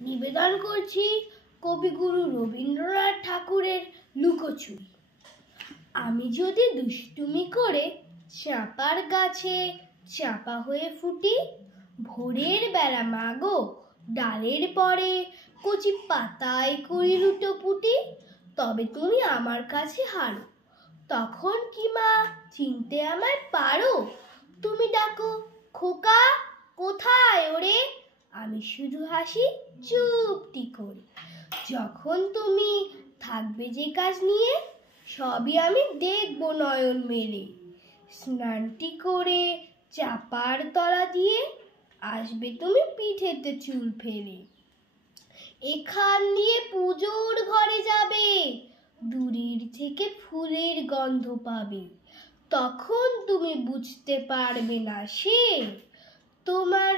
নিবেদন করছি কবিগুরু রবীন্দ্রনাথ ঠাকুরের লুকোচুরি। আমি যদি দুষ্টুমি করে চাঁপার গাছে চাপা হয়ে ফুটি, ভোরের বেলা মাগো ডালের পরে কচি পাতায় করি লুটোপুটি, তবে তুমি আমার কাছে হারো। তখন কি মা চিনতে আমায় পারো? তুমি ডাকো, খোকা কোথায় ওরে? আমি শুধু হাসি চুপটি করে। যখন তুমি থাকবে যে কাজ নিয়ে, সবই আমি দেখব নয়ন মেলে। স্নানটি করে চাপার তলা দিয়ে আসবে তুমি পিঠেতে চুল ফেলে। এখান দিয়ে পুজোর ঘরে যাবে, দূরের থেকে ফুলের গন্ধ পাবে। তখন তুমি বুঝতে পারবে না সে তোমার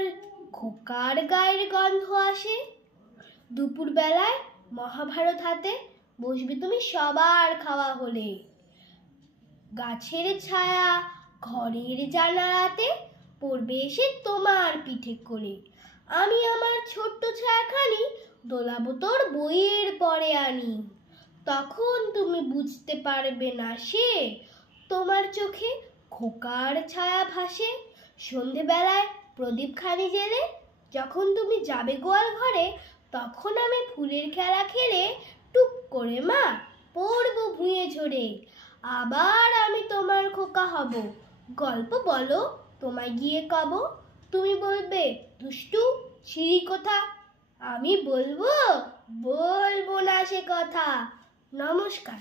খোকার গায়ের গন্ধ আসে। দুপুর বেলায় মহাভারত হাতে বসবে তুমি সবার খাওয়া হলে। গাছের ছায়া ঘরের জানালাতে পড়বে এসে তোমার পিঠে কোলে। আমি আমার ছোট্ট ছায়াখানি দোলাবো তোর বইয়ের পরে আনি। তখন তুমি বুঝতে পারবে না সে তোমার চোখে খোকার ছায়া ভাসে। সন্ধেবেলায় প্রদীপখানি জেলে যখন তুমি যাবে গোয়াল ঘরে, তখন আমি ফুলের খেলা খেলে টুক করে মা পড়বো ভুঁয়ে ঝরে। আবার আমি তোমার খোকা হব, গল্প বলো তোমায় গিয়ে কব। তুমি বলবে দুষ্টু ছিঁড়ি কথা, আমি বলবো বলবো না সে কথা। নমস্কার।